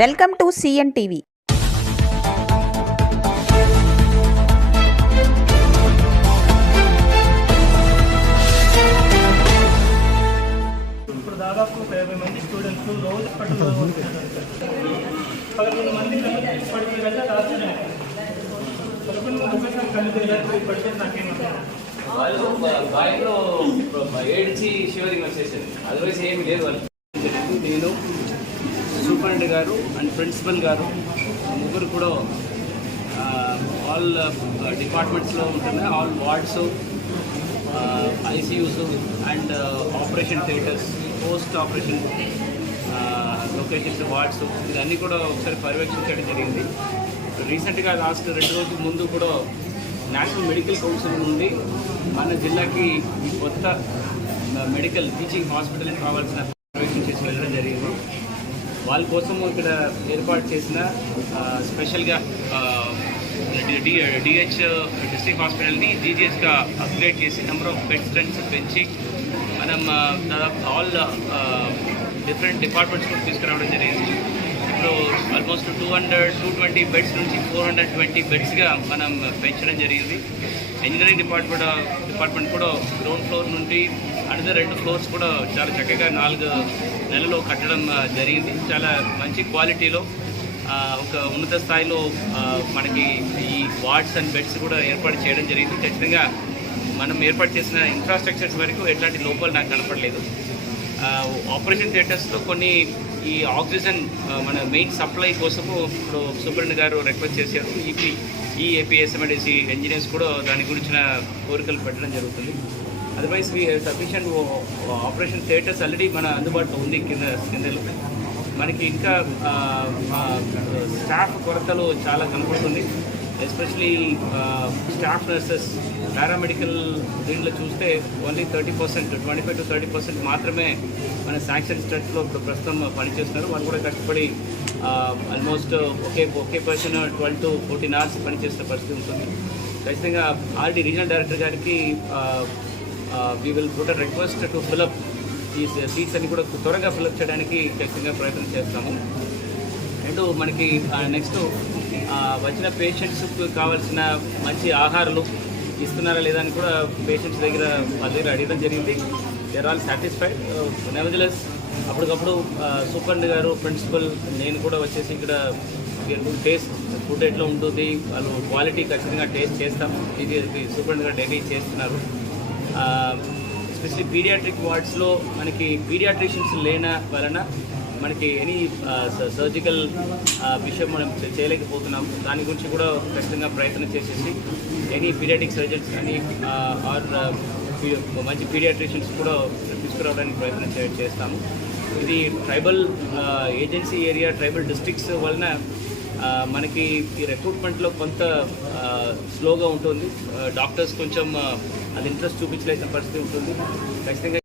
Welcome to CN TV. ఇప్పుడు దాదాపు ఒక యాభై మంది స్టూడెంట్స్ రోజు పట్టు పదకొండు మంది పడిపోయి వెళ్ళి పదకొండు మంది ఒకసారి బాయిలో ఏడ్చి షివరింగ్ వచ్చేసింది అదర్వైజ్ ఏమి లేదు వాళ్ళు. సూపరింటెండెంట్ గారు అండ్ ప్రిన్సిపల్ గారు ముగ్గురు కూడా ఆల్ డిపార్ట్మెంట్స్లో ఉంటున్నాయి. All wards ICUs and operation theatres post operation locations wards ఇవన్నీ కూడా ఒకసారి పర్యవేక్షించడం జరిగింది. రీసెంట్గా లాస్ట్ రెండు రోజుల ముందు కూడా నేషనల్ మెడికల్ కౌన్సిల్ నుండి మన జిల్లాకి కొత్త మెడికల్ టీచింగ్ హాస్పిటల్కి కావాల్సిన పర్యవేక్షణ చేసి వెళ్ళడం జరిగింది. వాళ్ళ కోసం ఇక్కడ ఏర్పాటు చేసిన స్పెషల్గా డిహెచ్ డిస్ట్రిక్ట్ హాస్పిటల్ని జీజీఎస్గా అప్గ్రేడ్ చేసి నెంబర్ ఆఫ్ బెడ్ స్ట్రెంట్స్ పెంచి మనం దాదాపు ఆల్ డిఫరెంట్ డిపార్ట్మెంట్స్ కూడా తీసుకురావడం జరిగింది. ఇప్పుడు almost two hundred two twenty beds నుంచి ఫోర్ హండ్రెడ్ ట్వంటీ బెడ్స్గా మనం పెంచడం జరిగింది. ఇంజనీరింగ్ డిపార్ట్మెంట్ డిపార్ట్మెంట్ కూడా గ్రౌండ్ ఫ్లోర్ నుండి అనదర్ రెండు ఫ్లోర్స్ కూడా చాలా చక్కగా నాలుగు నెలలో కట్టడం జరిగింది. చాలా మంచి క్వాలిటీలో ఒక ఉన్నత స్థాయిలో మనకి ఈ వార్డ్స్ అండ్ బెడ్స్ కూడా ఏర్పాటు చేయడం జరిగింది. ఖచ్చితంగా మనం ఏర్పాటు చేసిన ఇన్ఫ్రాస్ట్రక్చర్స్ వరకు ఎట్లాంటి లోపాలు నాకు కనపడలేదు. ఆపరేషన్ థియేటర్స్లో కొన్ని ఈ ఆక్సిజన్ మన మెయిన్ సప్లై కోసము ఇప్పుడు సుబ్రహ్మణ్య గారు రిక్వెస్ట్ చేశారు. ఈపీ ఈ ఏపీఎస్ఎండిసి ఇంజనీర్స్ కూడా దాని గురించిన కోరికలు పెట్టడం జరుగుతుంది. Otherwise we sufficient operation theatres already మన అందుబాటులో ఉంది కింద కిందలో. మనకి ఇంకా స్టాఫ్ కొరతలు చాలా కనపడుతుంది ఎస్పెషలీ స్టాఫ్ నర్సెస్ పారామెడికల్ దీంట్లో చూస్తే only thirty percent twenty five to thirty percent మాత్రమే మన శాంక్షన్ స్టేట్లో ఇప్పుడు ప్రస్తుతం పనిచేస్తున్నారు. వాళ్ళు కూడా కష్టపడి ఆల్మోస్ట్ ఒకే ఒకే person twelve to fourteen hours పనిచేసిన పరిస్థితి ఉంటుంది. ఖచ్చితంగా ఆల్రెడీ రీజనల్ డైరెక్టర్ గారికి we will put request to fill up ఈ సీట్స్ అన్ని కూడా త్వరగా ఫిలప్ చేయడానికి ఖచ్చితంగా ప్రయత్నం చేస్తాము. అండ్ మనకి uh, నెక్స్ట్ uh, వచ్చిన పేషెంట్స్కి కావాల్సిన మంచి ఆహారాలు ఇస్తున్నారా లేదా అని కూడా పేషెంట్స్ దగ్గర వాళ్ళ దగ్గర అడగడం జరిగింది. దేర్ ఆల్ సాటిస్ఫైడ్ నెవజలెస్ అప్పటికప్పుడు uh, సూపరింట్ గారు ప్రిన్సిపల్ నేను కూడా వచ్చేసి ఇక్కడ టేస్ట్ ఫుడ్ ఎట్లా ఉంటుంది. వాళ్ళు క్వాలిటీ ఖచ్చితంగా టేస్ట్ చేస్తాం. ఇది సూపర్ గారు డైలీ చేస్తున్నారు. స్పెషలీ పీడియాట్రిక్ వార్డ్స్లో మనకి పీడియాట్రిషియన్స్ లేన వలన మనకి ఎనీ సర్జికల్ uh, uh, విషయం మనం చేయలేకపోతున్నాం. దాని గురించి కూడా ఖచ్చితంగా ప్రయత్నం చేసేసి ఎనీ పీడియాటిక్ సర్జన్స్ కానీ uh, ఆర్ మంచి పీడియాట్రిషియన్స్ కూడా తీసుకురావడానికి ప్రయత్నం చేస్తాము. ఇది tribal agency area tribal districts వలన మనకి ఈ రిక్రూట్మెంట్లో కొంత స్లోగా ఉంటుంది. డాక్టర్స్ కొంచెం అది ఇంట్రెస్ట్ చూపించలేసిన పరిస్థితి ఉంటుంది. ఖచ్చితంగా